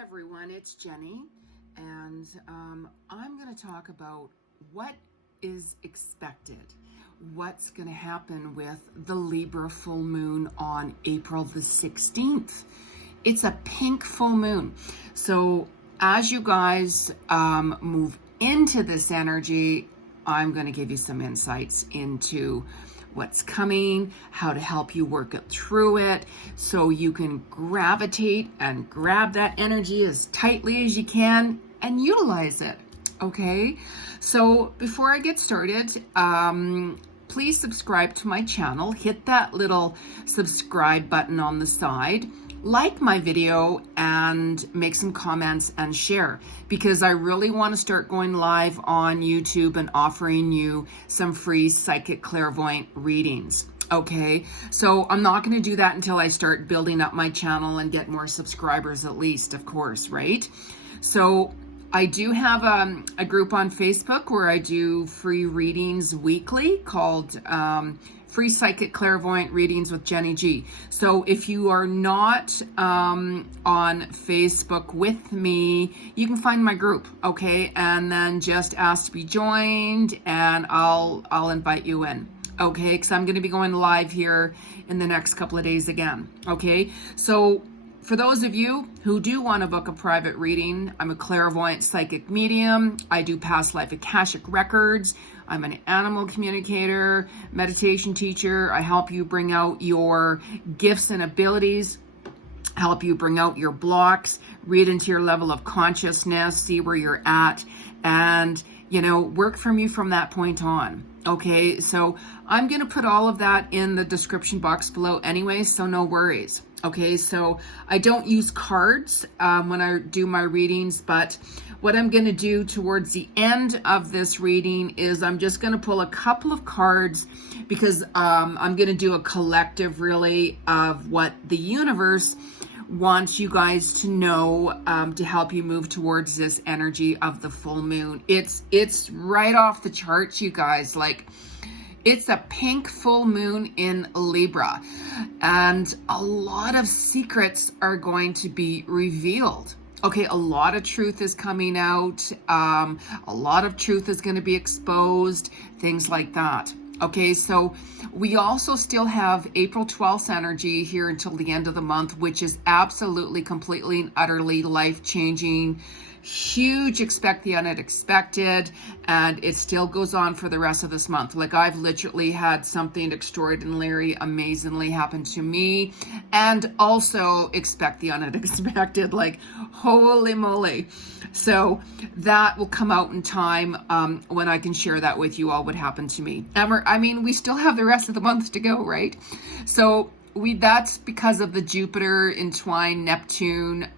everyone, it's Jenny, and I'm going to talk about what is expected, what's going to happen with the Libra full moon on April the 16th. It's a pink full moon. So as you guys move into this energy, I'm going to give you some insights into what's coming, how to help you work it through it so you can gravitate and grab that energy as tightly as you can and utilize it. Okay, so before I get started, please subscribe to my channel. Hit that little subscribe button on the side. Like my video and make some comments and share, because I really want to start going live on YouTube and offering you some free psychic clairvoyant readings. Okay, so I'm not going to do that until I start building up my channel and get more subscribers, at least, of course, right? So I do have a group on Facebook where I do free readings weekly called Free Psychic Clairvoyant Readings with Jenny G. So if you are not on Facebook with me, you can find my group, okay? And then just ask to be joined and I'll invite you in, okay? Because I'm going to be going live here in the next couple of days again, okay? So for those of you who do want to book a private reading, I'm a clairvoyant psychic medium. I do past life Akashic records. I'm an animal communicator, meditation teacher. I help you bring out your gifts and abilities, help you bring out your blocks, read into your level of consciousness, see where you're at, and, you know, work from you from that point on. Okay, so I'm going to put all of that in the description box below anyway, so no worries. Okay, so I don't use cards when I do my readings, but what I'm going to do towards the end of this reading is I'm just going to pull a couple of cards because I'm going to do a collective really of what the universe wants you guys to know to help you move towards this energy of the full moon. It's right off the charts, you guys. Like, it's a pink full moon in Libra, and a lot of secrets are going to be revealed. Okay, a lot of truth is coming out. A lot of truth is going to be exposed, things like that. Okay, so we also still have April 12th energy here until the end of the month, which is absolutely, completely, and utterly life-changing. Huge, expect the unexpected, and it still goes on for the rest of this month. Like, I've literally had something extraordinary, amazingly happen to me, and also expect the unexpected. Like, holy moly. So that will come out in time when I can share that with you all, what happened to me. And we still have the rest of the month to go, right? So that's because of the Jupiter entwined Neptune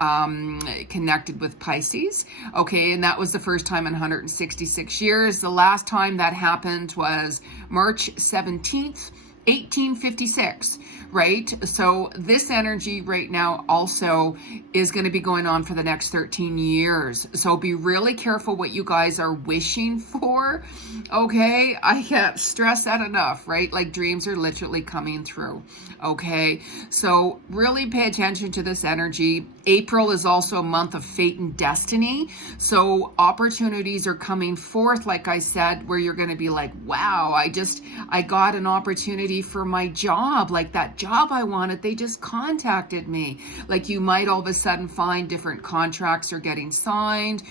connected with Pisces. Okay, and that was the first time in 166 years. The last time that happened was March 17th, 1856, right? So this energy right now also is going to be going on for the next 13 years. So be really careful what you guys are wishing for, okay? I can't stress that enough, right? Like, dreams are literally coming through, okay? So really pay attention to this energy. April is also a month of fate and destiny. So opportunities are coming forth, like I said, where you're going to be like, wow, I got an opportunity for my job, like that job I wanted, they just contacted me. Like, you might all of a sudden find different contracts are getting signed.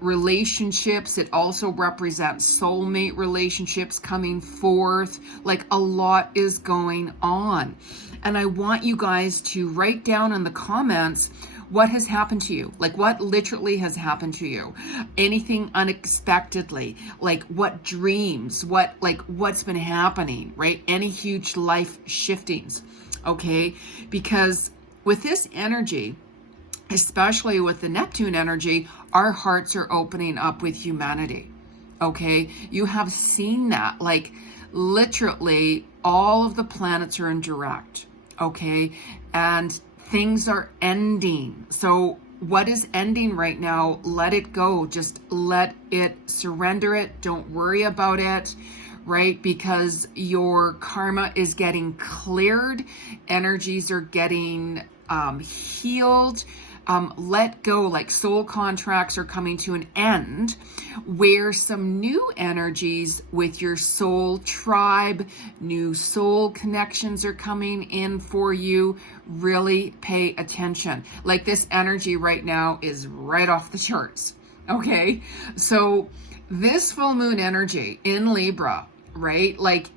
Relationships, it also represents soulmate relationships coming forth. Like, a lot is going on. And I want you guys to write down in the comments what has happened to you, like what literally has happened to you, anything unexpectedly, like what dreams, what's been happening, right? Any huge life shiftings, okay? Because with this energy, especially with the Neptune energy, our hearts are opening up with humanity, okay? You have seen that, like, literally all of the planets are in direct, okay? And things are ending. So what is ending right now? Let it go. Just let it, surrender it. Don't worry about it, right? Because your karma is getting cleared. Energies are getting healed. let go, like soul contracts are coming to an end, where some new energies with your soul tribe, new soul connections are coming in for you. Really pay attention. Like this energy right now is right off the charts. Okay, so this full moon energy in Libra, right? Like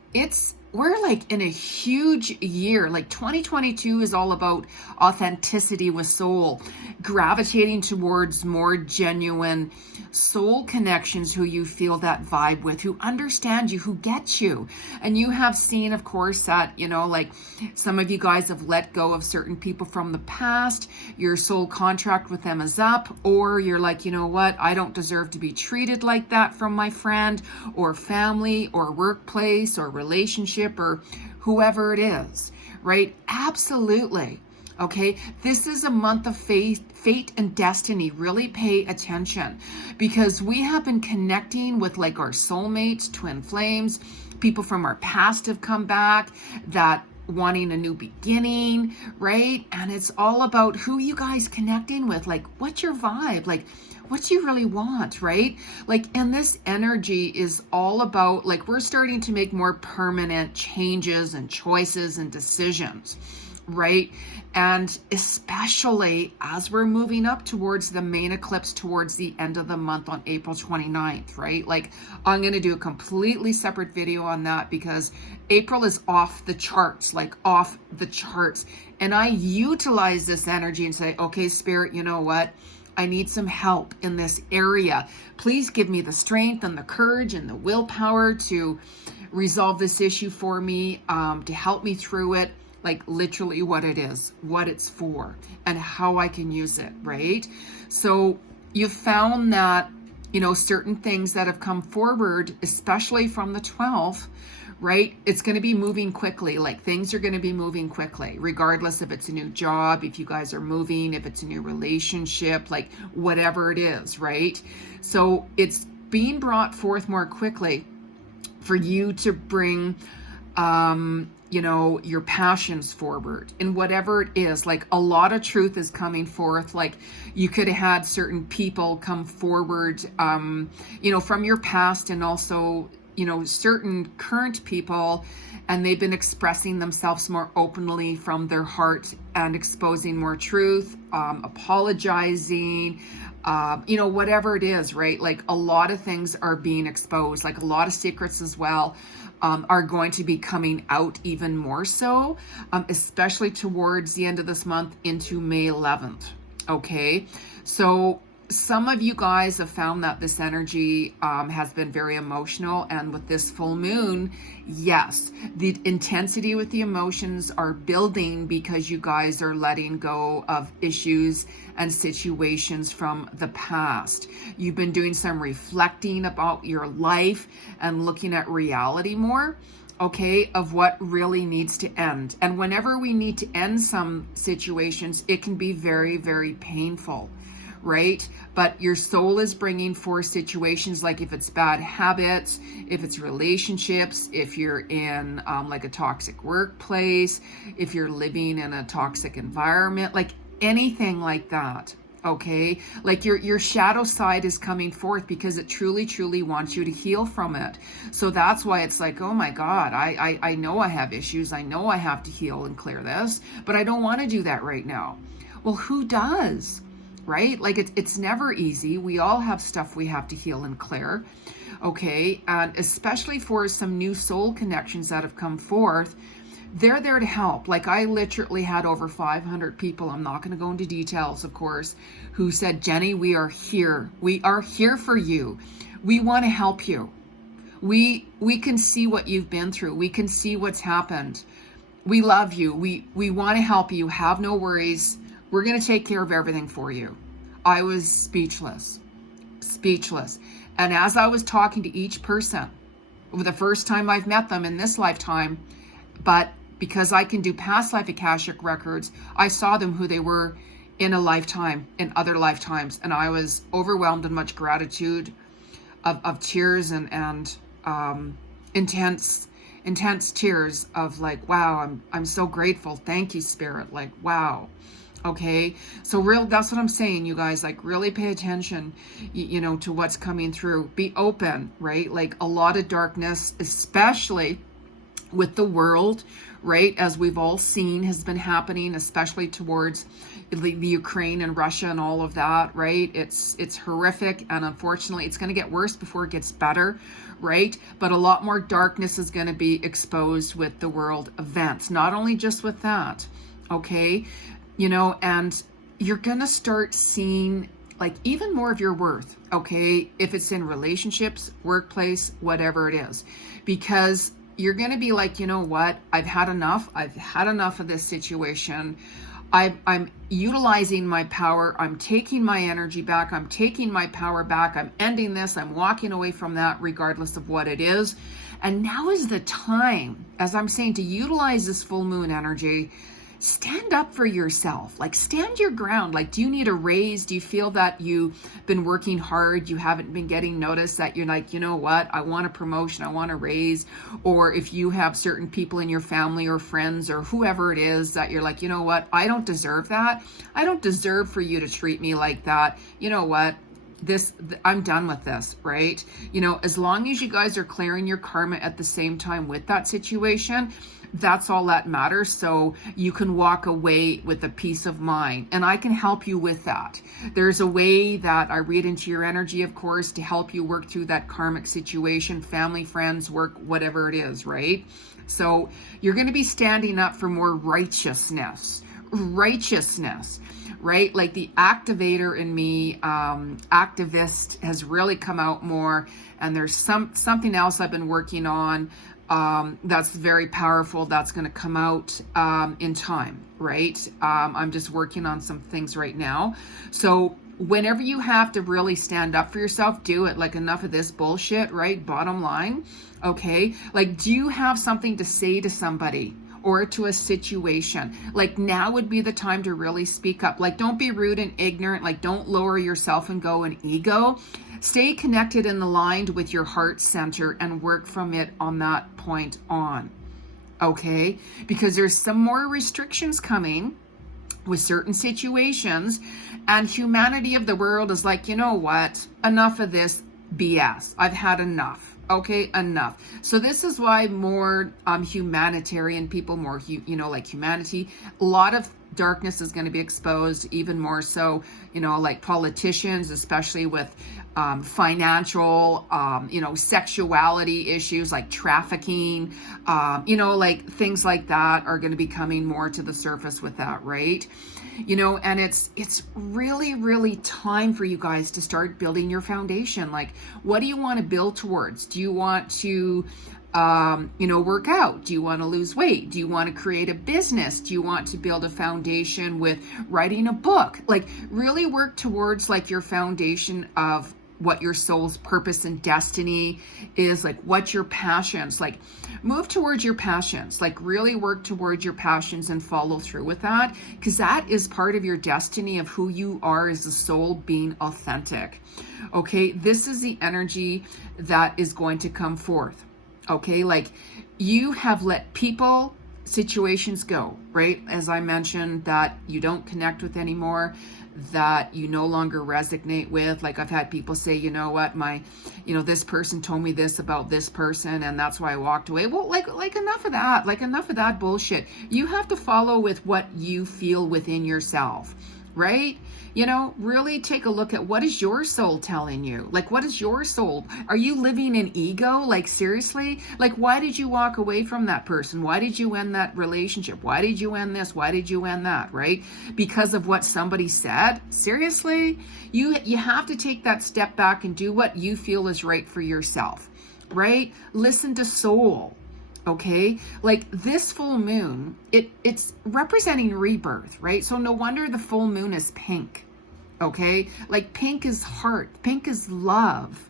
we're like in a huge year. Like 2022 is all about authenticity with soul, gravitating towards more genuine soul connections, who you feel that vibe with, who understand you, who get you. And you have seen, of course, that, you know, like some of you guys have let go of certain people from the past. Your soul contract with them is up, or you're like, you know what, I don't deserve to be treated like that from my friend or family or workplace or relationship or whoever it is, right? Absolutely. Okay, this is a month of fate and destiny. Really pay attention, because we have been connecting with like our soulmates, twin flames, people from our past have come back, that wanting a new beginning, right? And it's all about who you guys connecting with, like what's your vibe, like what you really want, right? Like, and this energy is all about like we're starting to make more permanent changes and choices and decisions, right? And especially as we're moving up towards the main eclipse towards the end of the month on April 29th, right? Like I'm going to do a completely separate video on that, because April is off the charts, like off the charts. And I utilize this energy and say, okay, Spirit, you know what? I need some help in this area. Please give me the strength and the courage and the willpower to resolve this issue for me, to help me through it. Like literally what it is, what it's for, and how I can use it, right? So you found that, you know, certain things that have come forward, especially from the 12th, right? It's going to be moving quickly. Like things are going to be moving quickly, regardless if it's a new job, if you guys are moving, if it's a new relationship, like whatever it is, right? So it's being brought forth more quickly for you to bring, you know, your passions forward in whatever it is. Like a lot of truth is coming forth. Like you could have had certain people come forward, you know, from your past, and also, you know, certain current people, and they've been expressing themselves more openly from their heart and exposing more truth, apologizing, you know, whatever it is, right? Like a lot of things are being exposed, like a lot of secrets as well. Are going to be coming out even more so, especially towards the end of this month into May 11th. Okay, so some of you guys have found that this energy has been very emotional, and with this full moon, yes, the intensity with the emotions are building, because you guys are letting go of issues and situations from the past. You've been doing some reflecting about your life and looking at reality more, okay, of what really needs to end. And whenever we need to end some situations, it can be very, very painful, right? But your soul is bringing forth situations, like if it's bad habits, if it's relationships, if you're in like a toxic workplace, if you're living in a toxic environment, like anything like that, okay? Like your shadow side is coming forth, because it truly, truly wants you to heal from it. So that's why it's like, oh my God, I know I have issues. I know I have to heal and clear this, but I don't want to do that right now. Well, who does? Right? Like it's never easy. We all have stuff we have to heal and clear. Okay. And especially for some new soul connections that have come forth, they're there to help. Like I literally had over 500 people, I'm not going to go into details, of course, who said, Jeni, we are here. We are here for you. We want to help you. We can see what you've been through. We can see what's happened. We love you. We want to help you. Have no worries. We're going to take care of everything for you. I was speechless. And as I was talking to each person, for the first time I've met them in this lifetime, but because I can do past life Akashic records, I saw them who they were in a lifetime, in other lifetimes. And I was overwhelmed in much gratitude of tears and intense tears of like, wow, I'm so grateful. Thank you, Spirit. Like, wow. Okay, so that's what I'm saying, you guys. Like, really pay attention, to what's coming through. Be open, right? Like, a lot of darkness, especially with the world, right, as we've all seen, has been happening, especially towards the Ukraine and Russia and all of that, right? It's horrific, and unfortunately it's going to get worse before it gets better, right? But a lot more darkness is going to be exposed with the world events, not only just with that, okay? And you're going to start seeing like even more of your worth, okay? If it's in relationships, workplace, whatever it is, because you're going to be like, you know what? I've had enough. I've had enough of this situation. I'm utilizing my power. I'm taking my energy back. I'm taking my power back. I'm ending this. I'm walking away from that regardless of what it is. And now is the time, as I'm saying, to utilize this full moon energy. Stand up for yourself. Like, stand your ground. Like, do you need a raise? Do you feel that you've been working hard, you haven't been getting noticed, that you're like, you know what, I want a promotion, I want a raise? Or if you have certain people in your family or friends or whoever it is that you're like, you know what, I don't deserve that. I don't deserve for you to treat me like that. You know what? I'm done with this, right? As long as you guys are clearing your karma at the same time with that situation, that's all that matters. So you can walk away with a peace of mind, and I can help you with that. There's a way that I read into your energy, of course, to help you work through that karmic situation, family, friends, work, whatever it is, right? So you're going to be standing up for more righteousness, right? Like the activator in me, activist, has really come out more. And there's something else I've been working on that's very powerful, that's going to come out in time, right? I'm just working on some things right now. So whenever you have to really stand up for yourself, do it. Like, enough of this bullshit, right? Bottom line, okay? Like, do you have something to say to somebody or to a situation? Like, now would be the time to really speak up. Like, don't be rude and ignorant. Like, don't lower yourself and go in ego. Stay connected and aligned with your heart center and work from it on that point on, okay? Because there's some more restrictions coming with certain situations, and humanity of the world is like, you know what? Enough of this BS. I've had enough. Okay, enough. So this is why more humanitarian people, more like humanity, a lot of darkness is going to be exposed, even more so, like politicians, especially with financial, sexuality issues like trafficking, like things like that are going to be coming more to the surface with that, right? And it's really, really time for you guys to start building your foundation. Like, what do you want to build towards? Do you want to, work out? Do you want to lose weight? Do you want to create a business? Do you want to build a foundation with writing a book? Like, really work towards like your foundation of what your soul's purpose and destiny is, like what your passions, like move towards your passions, like really work towards your passions and follow through with that, because that is part of your destiny of who you are as a soul, being authentic. Okay, this is the energy that is going to come forth. Okay, like you have let people, situations go, right? As I mentioned, that you don't connect with anymore, that you no longer resonate with. Like, I've had people say, you know what, this person told me this about this person, and that's why I walked away. Well, like enough of that, enough of that bullshit. You have to follow with what you feel within yourself, right? Really take a look at, what is your soul telling you? Like, what is your soul? Are you living in ego? Like, seriously? Like, why did you walk away from that person? Why did you end that relationship? Why did you end this? Why did you end that, right? Because of what somebody said? Seriously? You have to take that step back and do what you feel is right for yourself, right? Listen to soul. Okay, like this full moon, it's representing rebirth, right? So no wonder the full moon is pink. Okay, like pink is heart, pink is love,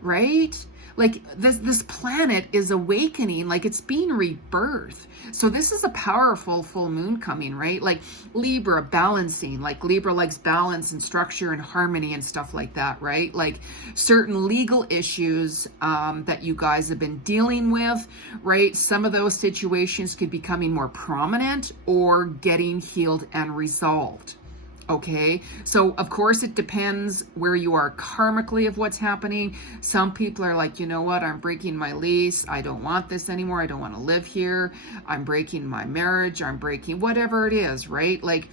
right? Like this planet is awakening, like it's being rebirthed. So this is a powerful full moon coming, right? Like Libra balancing, like Libra likes balance and structure and harmony and stuff like that, right? Like certain legal issues that you guys have been dealing with, right? Some of those situations could be becoming more prominent or getting healed and resolved. Okay, so of course it depends where you are karmically of what's happening. Some people are like, you know what, I'm breaking my lease. I don't want this anymore. I don't want to live here. I'm breaking my marriage. I'm breaking whatever it is, right? Like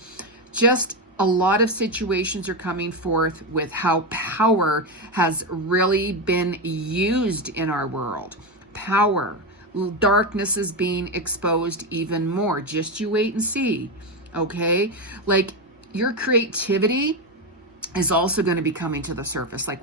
just a lot of situations are coming forth with how power has really been used in our world. Power. Darkness is being exposed even more. Just you wait and see. Okay, like your creativity is also going to be coming to the surface. Like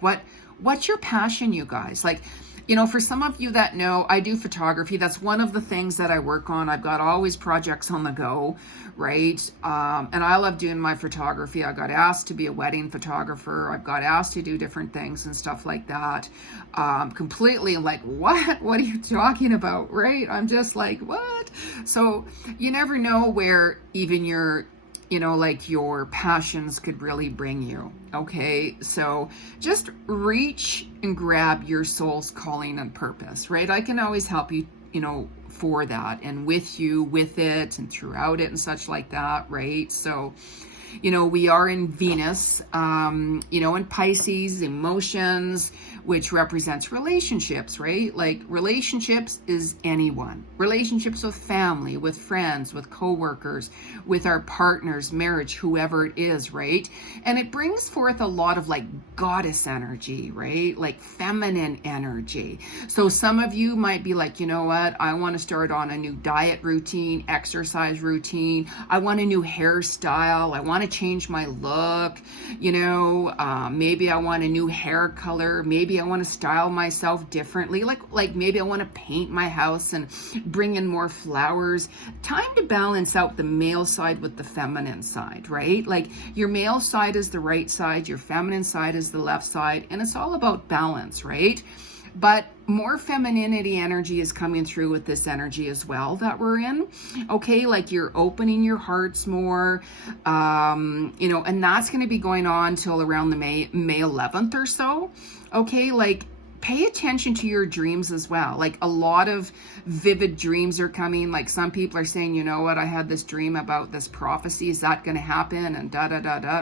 what's your passion, you guys? Like, you know, for some of you that know, I do photography. That's one of the things that I work on. I've got always projects on the go, right? And I love doing my photography. I got asked to be a wedding photographer. I've got asked to do different things and stuff like that. Completely like, what are you talking about, right? I'm just like, what? So you never know where even your, you know, like your passions could really bring you. Okay, so just reach and grab your soul's calling and purpose, right? I can always help you, you know, for that and with you, with it and throughout it and such like that, right? So, you know, we are in Venus, you know, in Pisces, emotions, which represents relationships, right? Like relationships is anyone. Relationships with family, with friends, with coworkers, with our partners, marriage, whoever it is, right? And it brings forth a lot of like goddess energy, right? Like feminine energy. So some of you might be like, you know what? I want to start on a new diet routine, exercise routine. I want a new hairstyle. I want to change my look. You know, maybe I want a new hair color. Maybe I want to style myself differently. Like maybe I want to paint my house and bring in more flowers. Time to balance out the male side with the feminine side, right? Like your male side is the right side, your feminine side is the left side, and it's all about balance, right? But more femininity energy is coming through with this energy as well that we're in. Okay, like you're opening your hearts more, you know, and that's going to be going on till around the May 11th or so. Okay, like pay attention to your dreams as well. Like a lot of vivid dreams are coming. Like some people are saying, you know what, I had this dream about this prophecy. Is that going to happen? And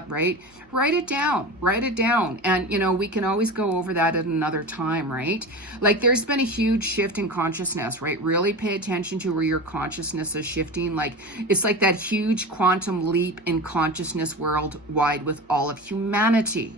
right? Write it down. And, you know, we can always go over that at another time, right? Like there's been a huge shift in consciousness, right? Really pay attention to where your consciousness is shifting. Like it's like that huge quantum leap in consciousness worldwide with all of humanity.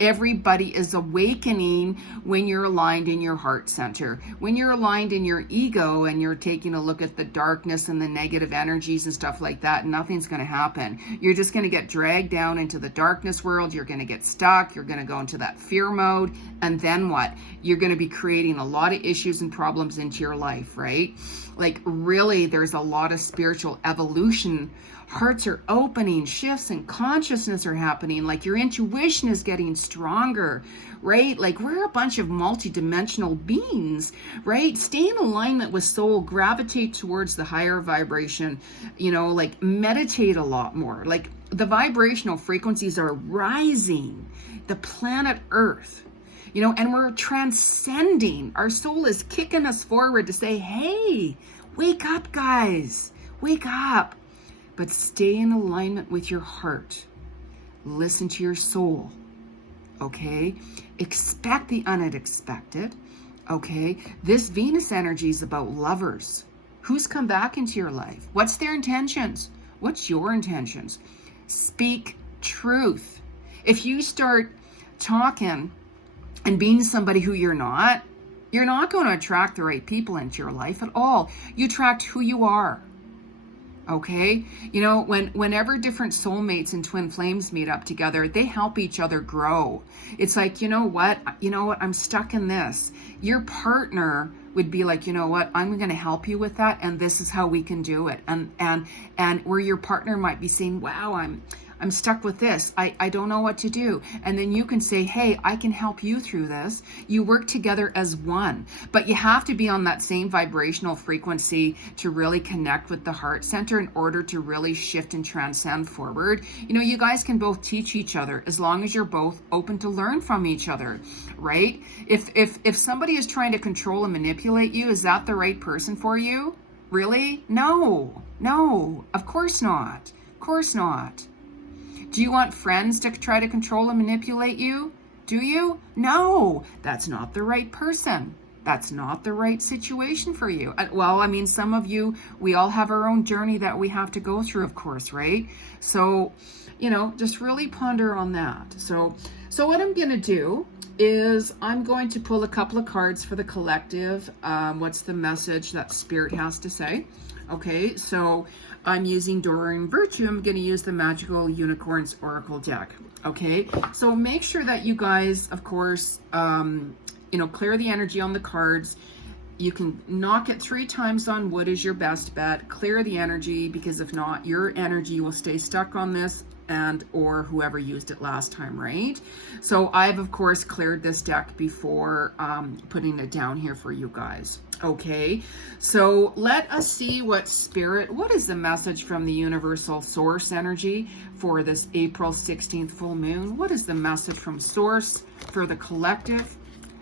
Everybody is awakening when you're aligned in your heart center. When you're aligned in your ego and you're taking a look at the darkness and the negative energies and stuff like that, nothing's going to happen. You're just going to get dragged down into the darkness world. You're going to get stuck. You're going to go into that fear mode. And then what? You're going to be creating a lot of issues and problems into your life, right? Like really, there's a lot of spiritual evolution. Hearts are opening, shifts in consciousness are happening, like your intuition is getting stronger, right? Like we're a bunch of multi-dimensional beings, right? Stay in alignment with soul, gravitate towards the higher vibration, you know, like meditate a lot more. Like the vibrational frequencies are rising, the planet Earth, you know, and we're transcending. Our soul is kicking us forward to say, hey, wake up, guys, wake up. But stay in alignment with your heart. Listen to your soul, okay? Expect the unexpected, okay? This Venus energy is about lovers. Who's come back into your life? What's their intentions? What's your intentions? Speak truth. If you start talking and being somebody who you're not going to attract the right people into your life at all. You attract who you are. Okay, you know, whenever different soulmates and twin flames meet up together, they help each other grow. It's like, you know what, I'm stuck in this. Your partner would be like, you know what, I'm going to help you with that, and this is how we can do it. And where your partner might be saying, wow, I'm stuck with this. I don't know what to do. And then you can say, hey, I can help you through this. You work together as one, but you have to be on that same vibrational frequency to really connect with the heart center in order to really shift and transcend forward. You know, you guys can both teach each other as long as you're both open to learn from each other, right? If somebody is trying to control and manipulate you, is that the right person for you? Really? No, of course not. Of course not. Do you want friends to try to control and manipulate you? Do you? No, that's not the right person. That's not the right situation for you. Well, I mean, some of you, we all have our own journey that we have to go through, of course, right? So, you know, just really ponder on that. So what I'm going to do is I'm going to pull a couple of cards for the collective. What's the message that Spirit has to say? Okay, so I'm using Doreen Virtue. I'm going to use the Magical Unicorns Oracle deck. Okay, so make sure that you guys, of course, you know, clear the energy on the cards. You can knock it 3 times on wood is your best bet. Clear the energy, because if not, your energy will stay stuck on this and or whoever used it last time, right? So I've, of course, cleared this deck before putting it down here for you guys. Okay, so let us see what Spirit, what is the message from the universal source energy for this April 16th full moon? What is the message from source for the collective?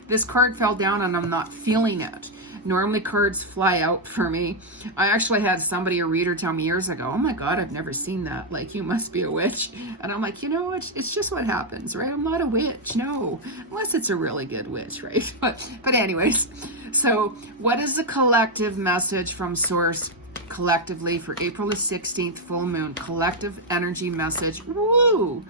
This card fell down and I'm not feeling it. Normally cards fly out for me. I actually had somebody, a reader, tell me years ago, oh my God, I've never seen that. Like, you must be a witch. And I'm like, you know, it's just what happens, right? I'm not a witch, no. Unless it's a really good witch, right? But anyways, so what is the collective message from Source collectively for April the 16th full moon? Collective energy message. Woo!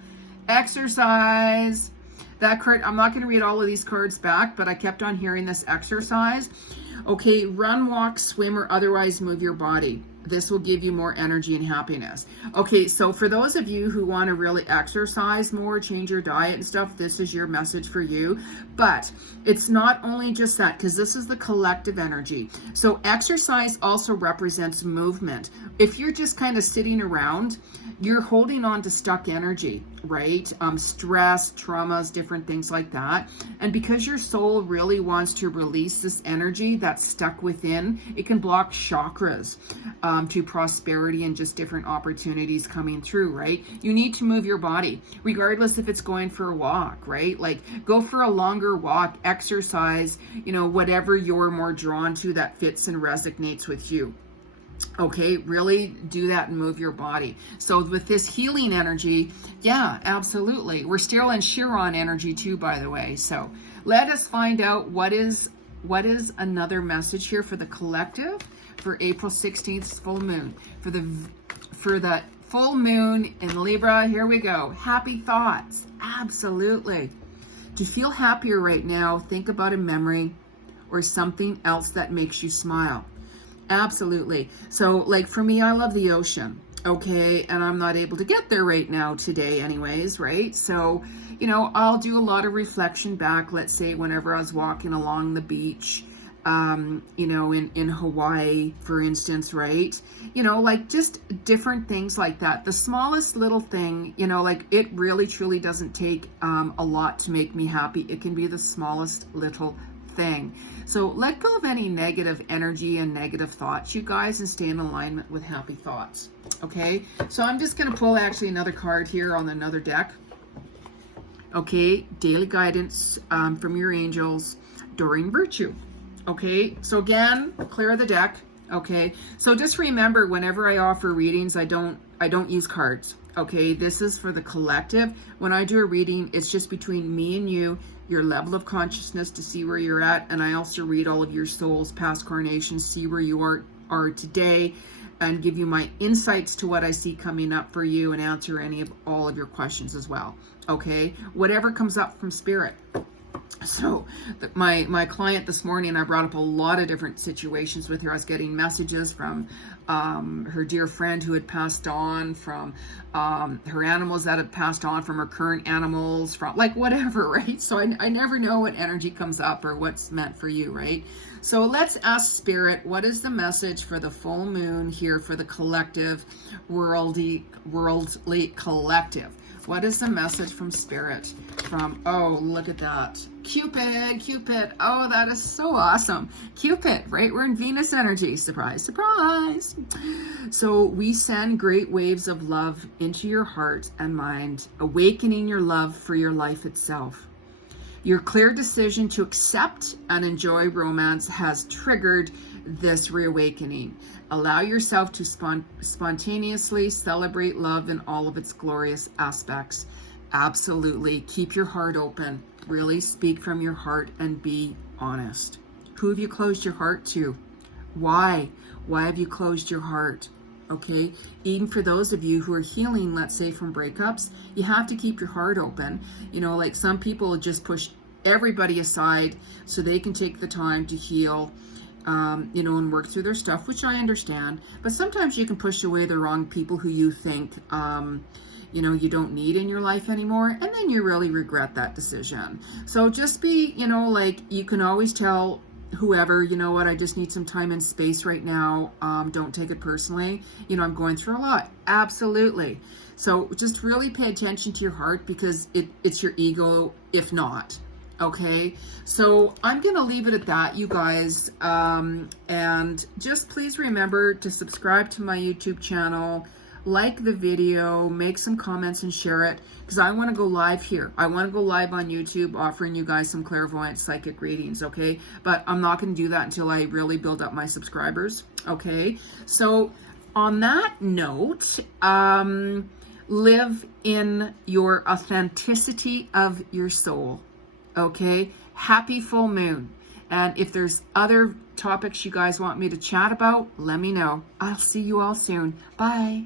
Exercise. That card, I'm not going to read all of these cards back, but I kept on hearing this exercise. Okay, run, walk, swim, or otherwise move your body. This will give you more energy and happiness. Okay, so for those of you who want to really exercise more, change your diet and stuff, this is your message for you. But it's not only just that, because this is the collective energy. So exercise also represents movement. If you're just kind of sitting around, you're holding on to stuck energy, right? Stress, traumas, different things like that. And because your soul really wants to release this energy that's stuck within, it can block chakras to prosperity and just different opportunities coming through, right? You need to move your body, regardless if it's going for a walk, right? Like, go for a longer walk, exercise, you know, whatever you're more drawn to that fits and resonates with you. Okay, really do that and move your body. So with this healing energy, yeah, absolutely. We're still in Chiron energy too, by the way. So let us find out what is another message here for the collective for April 16th full moon. For the full moon in Libra, here we go. Happy thoughts, absolutely. To feel happier right now, think about a memory or something else that makes you smile. Absolutely. So like for me, I love the ocean. Okay. And I'm not able to get there right now today anyways. Right. So, you know, I'll do a lot of reflection back. Let's say whenever I was walking along the beach, you know, in Hawaii, for instance, right? You know, like just different things like that. The smallest little thing, you know, like it really truly doesn't take a lot to make me happy. It can be the smallest little thing. So let go of any negative energy and negative thoughts, you guys, and stay in alignment with happy thoughts. Okay, so I'm just going to pull actually another card here on another deck. Okay, daily guidance from your angels, Doreen Virtue. Okay, so again, clear the deck. Okay, so just remember, whenever I offer readings, I don't use cards. Okay, this is for the collective. When I do a reading, it's just between me and you, your level of consciousness to see where you're at. And I also read all of your souls, past carnations, see where you are today, and give you my insights to what I see coming up for you and answer all of your questions as well. Okay, whatever comes up from Spirit. So my client this morning, I brought up a lot of different situations with her. I was getting messages from her dear friend who had passed on, from her animals that had passed on, from her current animals, from like whatever, right? So I never know what energy comes up or what's meant for you, right? So let's ask Spirit, what is the message for the full moon here for the collective, worldly collective? What is the message from Spirit? From, oh, look at that. Cupid. Oh, that is so awesome. Cupid, right? We're in Venus energy. Surprise, surprise. So we send great waves of love into your heart and mind, awakening your love for your life itself. Your clear decision to accept and enjoy romance has triggered this reawakening. Allow yourself to spontaneously celebrate love in all of its glorious aspects. Absolutely. Keep your heart open. Really speak from your heart and be honest. Who have you closed your heart to? Why? Why have you closed your heart? Okay, even for those of you who are healing, let's say from breakups, you have to keep your heart open. You know, like some people just push everybody aside so they can take the time to heal, you know, and work through their stuff, which I understand. But sometimes you can push away the wrong people who you think, you know, you don't need in your life anymore, and then you really regret that decision. So just be, you know, like you can always tell whoever, you know what, I just need some time and space right now. Don't take it personally. You know, I'm going through a lot. Absolutely. So just really pay attention to your heart, because it's your ego, if not. Okay, so I'm going to leave it at that, you guys. And just please remember to subscribe to my YouTube channel, like the video, make some comments and share it, because I want to go live here. I want to go live on YouTube offering you guys some clairvoyant psychic readings, okay? But I'm not going to do that until I really build up my subscribers, okay? So on that note, live in your authenticity of your soul, okay? Happy full moon. And if there's other topics you guys want me to chat about, let me know. I'll see you all soon. Bye.